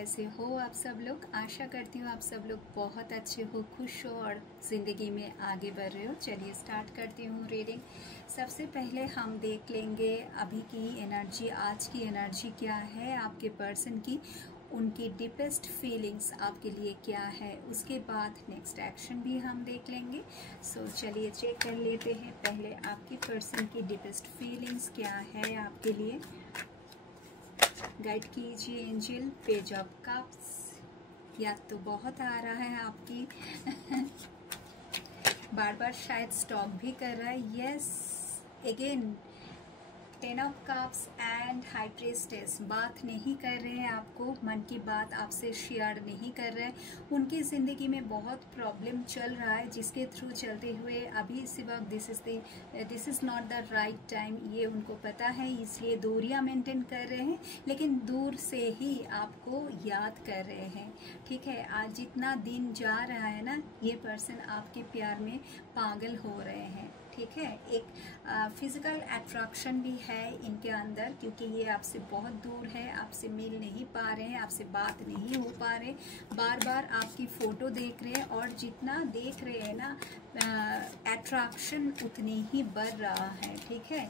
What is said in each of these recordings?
कैसे हो आप सब लोग। आशा करती हूँ आप सब लोग बहुत अच्छे हो, खुश हो और ज़िंदगी में आगे बढ़ रहे हो। चलिए स्टार्ट करती हूँ रीडिंग। सबसे पहले हम देख लेंगे अभी की एनर्जी, आज की एनर्जी क्या है आपके पर्सन की, उनकी डीपेस्ट फीलिंग्स आपके लिए क्या है। उसके बाद नेक्स्ट एक्शन भी हम देख लेंगे। सो चलिए चेक कर लेते हैं पहले आपकी पर्सन की डीपेस्ट फीलिंग्स क्या है आपके लिए। गाइड कीजिए एंजल। पेज ऑफ कप्स, या तो बहुत आ रहा है आपकी बार बार शायद स्टॉक भी कर रहा है। Yes again 10 of cups and high priestess बात नहीं कर रहे हैं, आपको मन की बात आपसे शेयर नहीं कर रहे हैं। उनकी ज़िंदगी में बहुत प्रॉब्लम चल रहा है जिसके थ्रू चलते हुए अभी इसी वक्त this is not the right time, ये उनको पता है, इसलिए दूरियां मेंटेन कर रहे हैं, लेकिन दूर से ही आपको याद कर रहे हैं। ठीक है, आज जितना दिन जा रहा है ना, ये पर्सन आपके प्यार में पागल हो रहे हैं। ठीक है, एक फिजिकल अट्रैक्शन भी है इनके अंदर, क्योंकि ये आपसे बहुत दूर है, आपसे मिल नहीं पा रहे हैं, आपसे बात नहीं हो पा रहे, बार बार आपकी फ़ोटो देख रहे हैं, और जितना देख रहे हैं ना अट्रैक्शन उतनी ही बढ़ रहा है। ठीक है,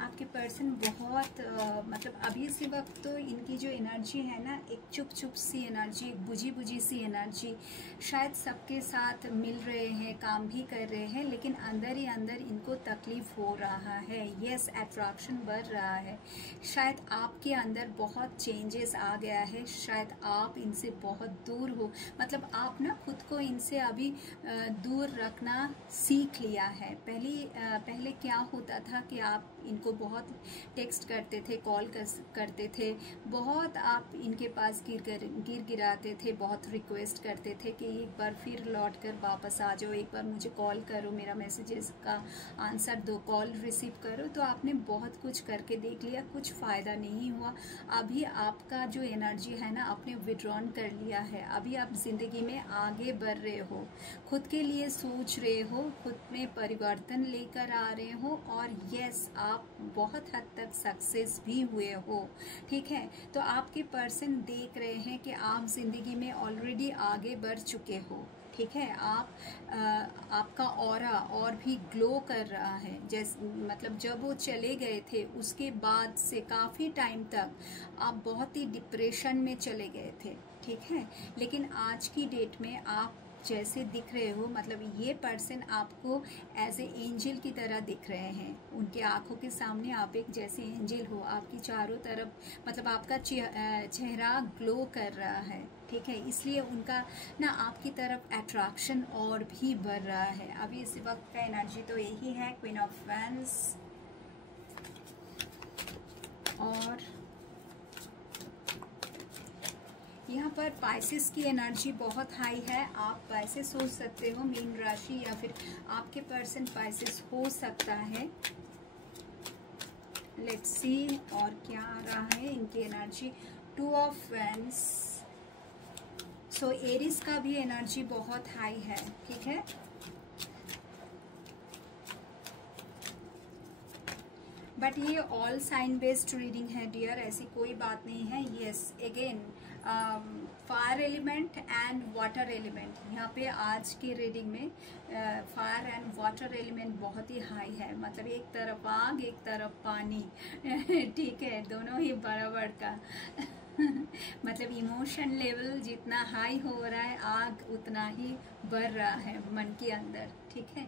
आपके पर्सन बहुत मतलब अभी इसी वक्त तो इनकी जो एनर्जी है ना, एक चुप चुप सी एनर्जी, बुझी बुझी सी एनर्जी, शायद सबके साथ मिल रहे हैं, काम भी कर रहे हैं, लेकिन अंदर ही अंदर इनको तकलीफ हो रहा है। यस, अट्रैक्शन बढ़ रहा है, शायद आपके अंदर बहुत चेंजेस आ गया है, शायद आप इनसे बहुत दूर हो, मतलब आप ना खुद को इनसे अभी दूर रखना सीख लिया है। पहले क्या होता था कि आप इनको बहुत टेक्स्ट करते थे, कॉल करते थे, बहुत आप इनके पास गिर गिराते थे, बहुत रिक्वेस्ट करते थे कि एक बार फिर लौट कर वापस आ जाओ, एक बार मुझे कॉल करो, मेरा मैसेजेस का आंसर दो, कॉल रिसीव करो। तो आपने बहुत कुछ करके देख लिया, कुछ फ़ायदा नहीं हुआ। अभी आपका जो एनर्जी है ना, आपने विड्रॉन कर लिया है, अभी आप ज़िंदगी में आगे बढ़ रहे हो, खुद के लिए सोच रहे हो, खुद में परिवर्तन लेकर आ रहे हो, और यस आप बहुत हद तक सक्सेस भी हुए हो। ठीक है, तो आपके पर्सन देख रहे हैं कि आप ज़िंदगी में ऑलरेडी आगे बढ़ चुके हो। ठीक है, आपका ऑरा और भी ग्लो कर रहा है, जैसे मतलब जब वो चले गए थे उसके बाद से काफ़ी टाइम तक आप बहुत ही डिप्रेशन में चले गए थे। ठीक है, लेकिन आज की डेट में आप जैसे दिख रहे हो, मतलब ये पर्सन आपको एज ए एंजल की तरह दिख रहे हैं। उनके आंखों के सामने आप एक जैसे एंजल हो, आपकी चारों तरफ मतलब आपका चेहरा ग्लो कर रहा है। ठीक है, इसलिए उनका ना आपकी तरफ अट्रैक्शन और भी बढ़ रहा है। अभी इस वक्त का एनर्जी तो यही है, क्वीन ऑफ वैंड्स, और यहाँ पर पाइसेस की एनर्जी बहुत हाई है। आप पाइसेस हो सकते हो, मीन राशि, या फिर आपके पर्सन पाइसेस हो सकता है। लेट्स सी और क्या आ रहा है इनकी energy. 2 of wands, so Aries का भी एनर्जी बहुत हाई है। ठीक है, बट ये ऑल साइन बेस्ड रीडिंग है डियर, ऐसी कोई बात नहीं है। Yes again fire element and water element, यहाँ पे आज की रीडिंग में फायर एंड वाटर एलिमेंट बहुत ही हाई है, मतलब एक तरफ आग एक तरफ पानी ठीक है, दोनों ही बराबर का मतलब इमोशन लेवल जितना हाई हो रहा है, आग उतना ही बढ़ रहा है मन के अंदर। ठीक है,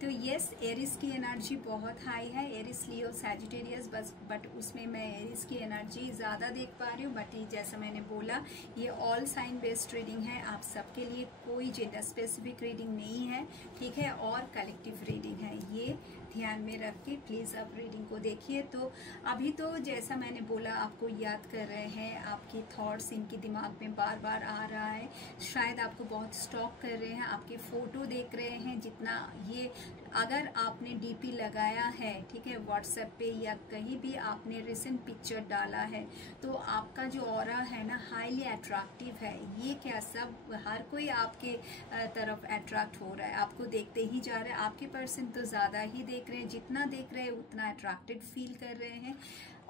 तो यस एरिस की एनर्जी बहुत हाई है, एरिस लियो सैजिटेरियस, बट उसमें मैं एरिस की एनर्जी ज़्यादा देख पा रही हूँ। बट जैसा मैंने बोला, ये ऑल साइन बेस्ड रीडिंग है, आप सबके लिए कोई जेंडर स्पेसिफिक रीडिंग नहीं है। ठीक है, और कलेक्टिव रीडिंग है, ये ध्यान में रख के प्लीज़ आप रीडिंग को देखिए। तो अभी तो जैसा मैंने बोला, आपको याद कर रहे हैं, आपकी थॉट्स इनके दिमाग में बार बार आ रहा है, शायद आपको बहुत स्टॉक कर रहे हैं, आपकी फ़ोटो देख रहे हैं, जितना ये अगर आपने डीपी लगाया है, ठीक है, व्हाट्सएप पे या कहीं भी आपने रिसेंट पिक्चर डाला है, तो आपका जो ऑरा है ना हाईली अट्रैक्टिव है। ये क्या सब हर कोई आपके तरफ अट्रैक्ट हो रहा है, आपको देखते ही जा रहा है। आपके पर्सन तो ज़्यादा ही देख रहे हैं, जितना देख रहे हैं उतना अट्रैक्टेड फील कर रहे हैं।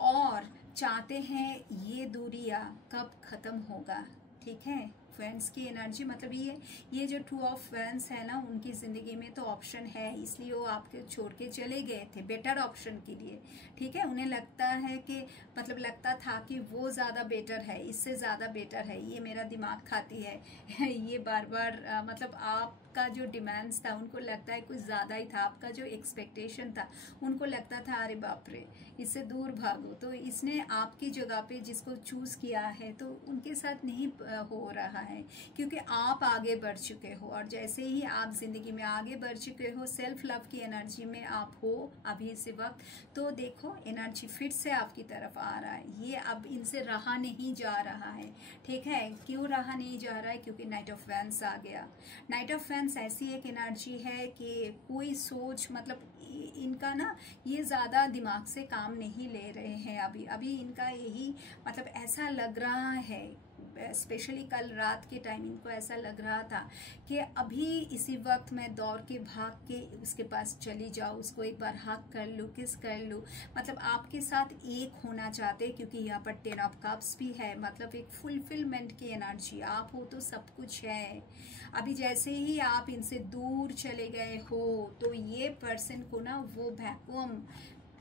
और चाहते हैं ये दूरियां कब ख़त्म होगा। ठीक है, फ्रेंड्स की एनर्जी मतलब ये जो 2 ऑफ फैंस है ना, उनकी ज़िंदगी में तो ऑप्शन है, इसलिए वो आपके छोड़ के चले गए थे बेटर ऑप्शन के लिए। ठीक है, उन्हें लगता है कि मतलब लगता था कि वो ज़्यादा बेटर है, इससे ज़्यादा बेटर है, ये मेरा दिमाग खाती है ये बार बार मतलब आपका जो डिमांड्स था, उनको लगता है कुछ ज़्यादा ही था, आपका जो एक्सपेक्टेशन था उनको लगता था अरे बाप रे इससे दूर भागो। तो इसने आपकी जगह पे जिसको चूज़ किया है तो उनके साथ नहीं हो रहा है, क्योंकि आप आगे बढ़ चुके हो। और जैसे ही आप ज़िंदगी में आगे बढ़ चुके हो, सेल्फ लव की एनर्जी में आप हो अभी इसी वक्त, तो देखो एनर्जी फिर से आपकी तरफ आ रहा है, ये अब इनसे रहा नहीं जा रहा है। ठीक है, क्यों रहा नहीं जा रहा है? क्योंकि नाइट ऑफ वैंस आ गया। नाइट ऑफ वैंस ऐसी एक एनर्जी है कि कोई सोच मतलब इनका ना ये ज़्यादा दिमाग से काम नहीं ले रहे हैं अभी इनका यही मतलब ऐसा लग रहा है, स्पेशली कल रात के टाइम इनको ऐसा लग रहा था कि अभी इसी वक्त मैं दौड़ के भाग के उसके पास चली जाऊँ, उसको एक बार हक कर लूँ, किस कर लूँ, मतलब आपके साथ एक होना चाहते, क्योंकि यहाँ पर 10 ऑफ कप्स भी है, मतलब एक फुलफिलमेंट की एनर्जी। आप हो तो सब कुछ है। अभी जैसे ही आप इनसे दूर चले गए हो तो ये पर्सन को ना वो वैक्यूम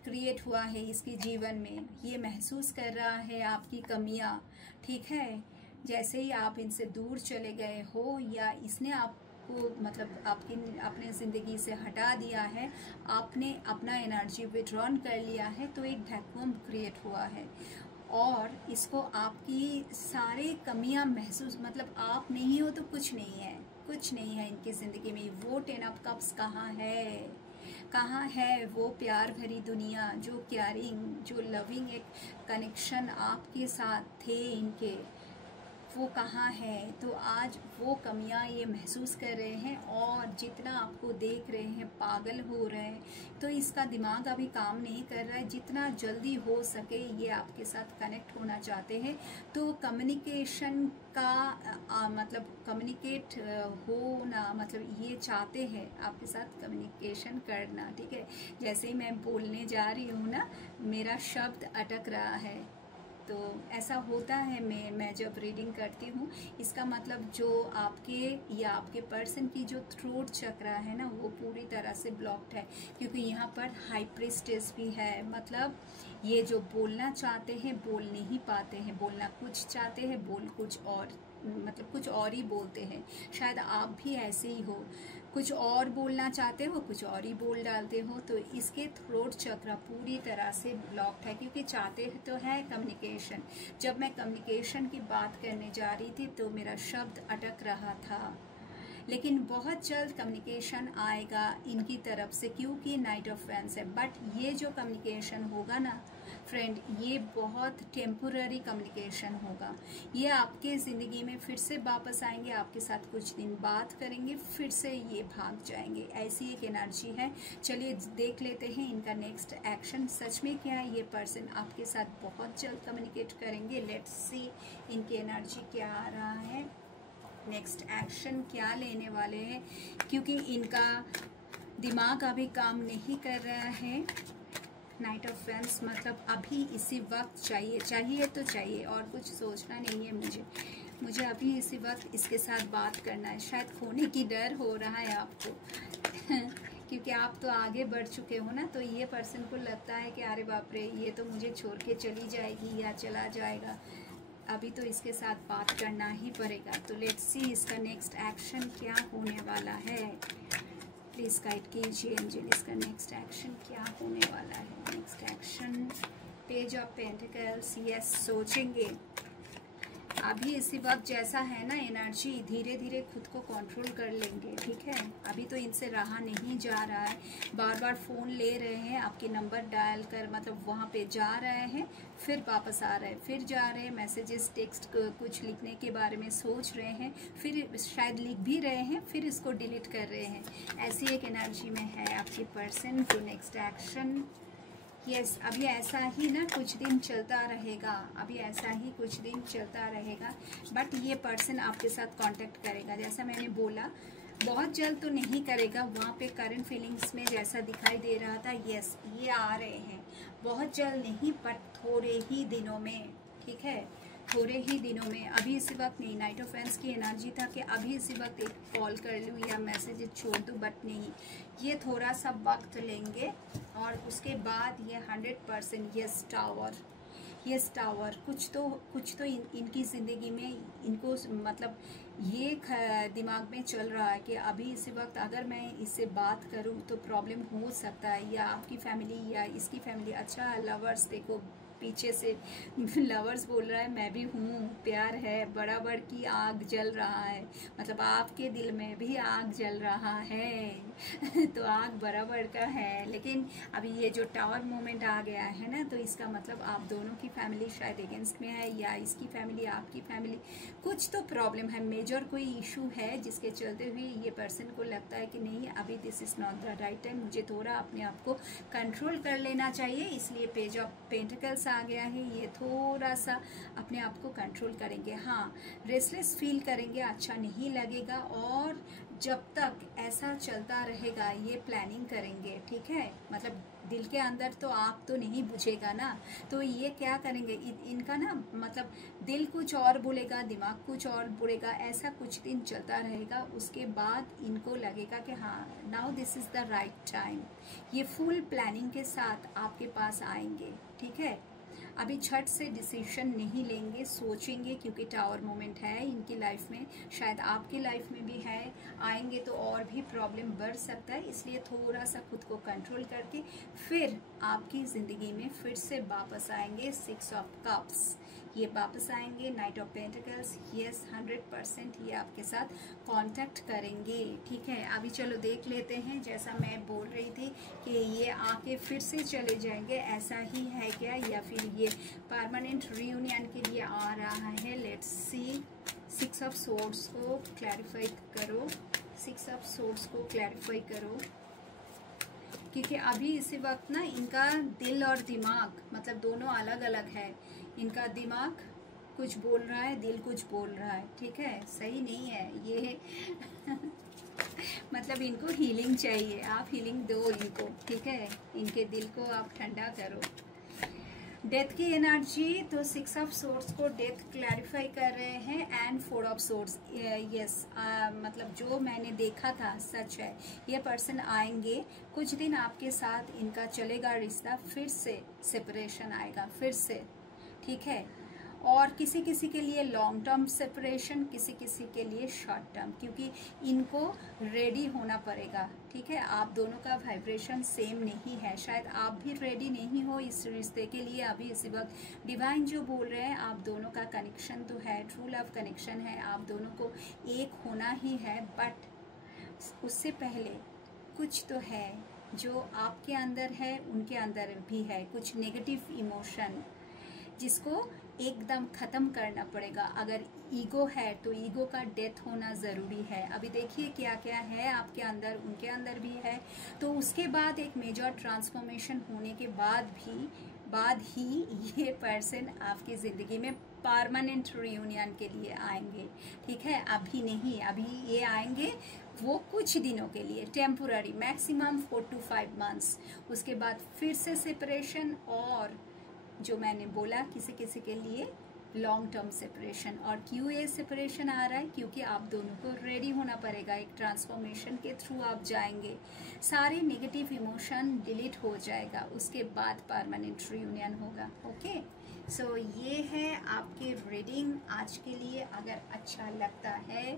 क्रिएट हुआ है इसके जीवन में, ये महसूस कर रहा है आपकी कमियां। ठीक है, जैसे ही आप इनसे दूर चले गए हो या इसने आपको मतलब आपकी अपने ज़िंदगी से हटा दिया है, आपने अपना एनर्जी विड्रॉन कर लिया है, तो एक वैक्यूम क्रिएट हुआ है और इसको आपकी सारे कमियां महसूस मतलब आप नहीं हो तो कुछ नहीं है, कुछ नहीं है इनकी ज़िंदगी में। वो 10 ऑफ कप्स कहाँ है, कहाँ है वो प्यार भरी दुनिया, जो केयरिंग जो लविंग एक कनेक्शन आपके साथ थे इनके, वो कहाँ है? तो आज वो कमियां ये महसूस कर रहे हैं और जितना आपको देख रहे हैं पागल हो रहे हैं, तो इसका दिमाग अभी काम नहीं कर रहा है। जितना जल्दी हो सके ये आपके साथ कनेक्ट होना चाहते हैं, तो कम्युनिकेशन का मतलब कम्युनिकेट होना मतलब ये चाहते हैं आपके साथ कम्युनिकेशन करना। ठीक है, जैसे ही मैं बोलने जा रही हूँ ना, मेरा शब्द अटक रहा है, तो ऐसा होता है मैं जब रीडिंग करती हूँ, इसका मतलब जो आपके या आपके पर्सन की जो थ्रोट चक्र है ना, वो पूरी तरह से ब्लॉक्ड है, क्योंकि यहाँ पर हाई प्रीस्टेस भी है। मतलब ये जो बोलना चाहते हैं बोल नहीं पाते हैं, बोलना कुछ चाहते हैं बोल कुछ और, मतलब कुछ और ही बोलते हैं। शायद आप भी ऐसे ही हो, कुछ और बोलना चाहते हो कुछ और ही बोल डालते हो। तो इसके थ्रोट चक्र पूरी तरह से ब्लॉक्ड है, क्योंकि चाहते तो है कम्युनिकेशन। जब मैं कम्युनिकेशन की बात करने जा रही थी तो मेरा शब्द अटक रहा था, लेकिन बहुत जल्द कम्युनिकेशन आएगा इनकी तरफ से, क्योंकि नाइट ऑफ वैंस है। बट ये जो कम्युनिकेशन होगा ना फ्रेंड, ये बहुत टेम्पोररी कम्युनिकेशन होगा। ये आपके ज़िंदगी में फिर से वापस आएंगे, आपके साथ कुछ दिन बात करेंगे, फिर से ये भाग जाएंगे, ऐसी एक एनर्जी है। चलिए देख लेते हैं इनका नेक्स्ट एक्शन सच में क्या है। ये पर्सन आपके साथ बहुत जल्द कम्युनिकेट करेंगे। लेट्स सी इनकी एनर्जी क्या आ रहा है, नेक्स्ट एक्शन क्या लेने वाले हैं, क्योंकि इनका दिमाग अभी काम नहीं कर रहा है। नाइट ऑफ वैंस मतलब अभी इसी वक्त चाहिए तो चाहिए, और कुछ सोचना नहीं है मुझे अभी इसी वक्त इसके साथ बात करना है। शायद खोने की डर हो रहा है आपको क्योंकि आप तो आगे बढ़ चुके हो ना, तो ये पर्सन को लगता है कि अरे बाप रे ये तो मुझे छोड़ के चली जाएगी या चला जाएगा, अभी तो इसके साथ बात करना ही पड़ेगा। तो लेट्स सी इसका नेक्स्ट एक्शन क्या होने वाला है। प्लीज़ गाइड कीजिए एंजल, इसका नेक्स्ट एक्शन क्या होने वाला है। Next action page of pentacles. Yes, सोचेंगे अभी इसी वक्त जैसा है ना, एनर्जी धीरे धीरे खुद को कंट्रोल कर लेंगे। ठीक है, अभी तो इनसे रहा नहीं जा रहा है, बार बार फ़ोन ले रहे हैं, आपके नंबर डायल कर मतलब वहाँ पे जा रहे हैं, फिर वापस आ रहे हैं, फिर जा रहे हैं, मैसेजेस टेक्स्ट कुछ लिखने के बारे में सोच रहे हैं, फिर शायद लिख भी रहे हैं, फिर इसको डिलीट कर रहे हैं। ऐसी एक एनर्जी में है आपकी पर्सन। तो नेक्स्ट एक्शन यस, अभी ऐसा ही ना कुछ दिन चलता रहेगा, अभी ऐसा ही कुछ दिन चलता रहेगा, बट ये पर्सन आपके साथ कांटेक्ट करेगा। जैसा मैंने बोला बहुत जल्द तो नहीं करेगा, वहाँ पे करंट फीलिंग्स में जैसा दिखाई दे रहा था, यस ये आ रहे हैं, बहुत जल्द नहीं बट थोड़े ही दिनों में, ठीक है, थोड़े ही दिनों में। अभी इसी वक्त नहीं, नाइट ऑफ वेंस की एनर्जी था कि अभी इसी वक्त एक कॉल कर लूँ या मैसेज छोड़ दूँ, बट नहीं, ये थोड़ा सा वक्त लेंगे और उसके बाद ये 100% यस टावर, यस टावर, कुछ तो इनकी ज़िंदगी में इनको मतलब ये दिमाग में चल रहा है कि अभी इसी वक्त अगर मैं इससे बात करूं तो प्रॉब्लम हो सकता है, या आपकी फैमिली या इसकी फैमिली। अच्छा लवर्स देखो पीछे से लवर्स बोल रहा है मैं भी हूँ, प्यार है, बराबर की आग जल रहा है, मतलब आपके दिल में भी आग जल रहा है तो आग बराबर का है। लेकिन अभी ये जो टावर मोमेंट आ गया है ना, तो इसका मतलब आप दोनों की फैमिली शायद अगेंस्ट में है, या इसकी फैमिली आपकी फैमिली, कुछ तो प्रॉब्लम है, मेजर कोई इशू है जिसके चलते हुए ये पर्सन को लगता है कि नहीं अभी this is not the right time, मुझे थोड़ा अपने आप को कंट्रोल कर लेना चाहिए, इसलिए पेज ऑफ पेंटिकल्स आ गया है। ये थोड़ा सा अपने आप को कंट्रोल करेंगे, हाँ रेस्टलेस फील करेंगे, अच्छा नहीं लगेगा, और जब तक ऐसा चलता रहेगा ये प्लानिंग करेंगे, ठीक है, मतलब दिल के अंदर तो आग तो नहीं बुझेगा ना, तो ये क्या करेंगे, इनका ना मतलब दिल कुछ और बोलेगा, दिमाग कुछ और बोलेगा, ऐसा कुछ दिन चलता रहेगा। उसके बाद इनको लगेगा कि हाँ now this is the right time, ये फुल प्लानिंग के साथ आपके पास आएंगे, ठीक है। अभी झट से डिसीजन नहीं लेंगे, सोचेंगे, क्योंकि टावर मोमेंट है इनकी लाइफ में, शायद आपकी लाइफ में भी है, आएंगे तो और भी प्रॉब्लम बढ़ सकता है, इसलिए थोड़ा सा खुद को कंट्रोल करके फिर आपकी ज़िंदगी में फिर से वापस आएंगे। 6 ऑफ कप्स ये वापस आएंगे, नाइट ऑफ पेंटिकल्स, यस 100% ये आपके साथ कांटेक्ट करेंगे, ठीक है। अभी चलो देख लेते हैं, जैसा मैं बोल रही थी कि ये आके फिर से चले जाएंगे, ऐसा ही है क्या, या फिर ये परमानेंट रियूनियन के लिए आ रहा है। लेट्स सी, 6 ऑफ सोर्ड्स को क्लैरिफाई करो, 6 ऑफ सोर्ड्स को क्लैरिफाई करो, क्योंकि अभी इसी वक्त ना इनका दिल और दिमाग मतलब दोनों अलग अलग है, इनका दिमाग कुछ बोल रहा है, दिल कुछ बोल रहा है, ठीक है, सही नहीं है ये मतलब इनको हीलिंग चाहिए, आप हीलिंग दो इनको, ठीक है, इनके दिल को आप ठंडा करो। डेथ की एनर्जी, तो 6 ऑफ सोर्ड्स को डेथ क्लैरिफाई कर रहे हैं, एंड 4 ऑफ सोर्ड्स, यस मतलब जो मैंने देखा था सच है, ये पर्सन आएंगे, कुछ दिन आपके साथ इनका चलेगा रिश्ता, फिर से सेपरेशन आएगा, फिर से, ठीक है, और किसी किसी के लिए लॉन्ग टर्म सेपरेशन, किसी किसी के लिए शॉर्ट टर्म, क्योंकि इनको रेडी होना पड़ेगा, ठीक है। आप दोनों का वाइब्रेशन सेम नहीं है, शायद आप भी रेडी नहीं हो इस रिश्ते के लिए अभी इसी वक्त। डिवाइन जो बोल रहे हैं, आप दोनों का कनेक्शन तो है, ट्रू लव कनेक्शन है, आप दोनों को एक होना ही है, बट उससे पहले कुछ तो है जो आपके अंदर है, उनके अंदर भी है, कुछ नेगेटिव इमोशन जिसको एकदम ख़त्म करना पड़ेगा। अगर ईगो है तो ईगो का डेथ होना ज़रूरी है। अभी देखिए क्या क्या है आपके अंदर, उनके अंदर भी है, तो उसके बाद एक मेजर ट्रांसफॉर्मेशन होने के बाद ही ये पर्सन आपकी ज़िंदगी में परमानेंट रियूनियन के लिए आएंगे, ठीक है, अभी नहीं, अभी ये आएंगे वो कुछ दिनों के लिए, टेम्पोररी, मैक्सिमम 4 to 5 months, उसके बाद फिर से सेपरेशन, और जो मैंने बोला किसी किसी के लिए लॉन्ग टर्म सेपरेशन। और क्यों ये सेपरेशन आ रहा है, क्योंकि आप दोनों को रेडी होना पड़ेगा, एक ट्रांसफॉर्मेशन के थ्रू आप जाएंगे, सारे नेगेटिव इमोशन डिलीट हो जाएगा, उसके बाद परमानेंट रियूनियन होगा, ओके। सो ये है आपकी रीडिंग आज के लिए। अगर अच्छा लगता है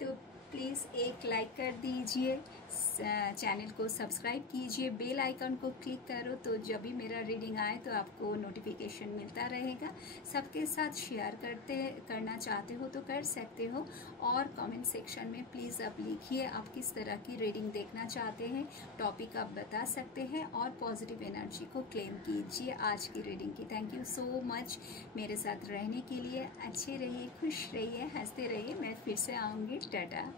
तो प्लीज़ एक लाइक कर दीजिए, चैनल को सब्सक्राइब कीजिए, बेल आइकन को क्लिक करो, तो जब भी मेरा रीडिंग आए तो आपको नोटिफिकेशन मिलता रहेगा। सबके साथ शेयर करना चाहते हो तो कर सकते हो, और कमेंट सेक्शन में प्लीज़ आप लिखिए आप किस तरह की रीडिंग देखना चाहते हैं, टॉपिक आप बता सकते हैं, और पॉजिटिव एनर्जी को क्लेम कीजिए आज की रीडिंग की। थैंक यू सो मच मेरे साथ रहने के लिए। अच्छे रहिए, खुश रहिए, हंसते रहिए, मैं फिर से आऊँगी, टाटा।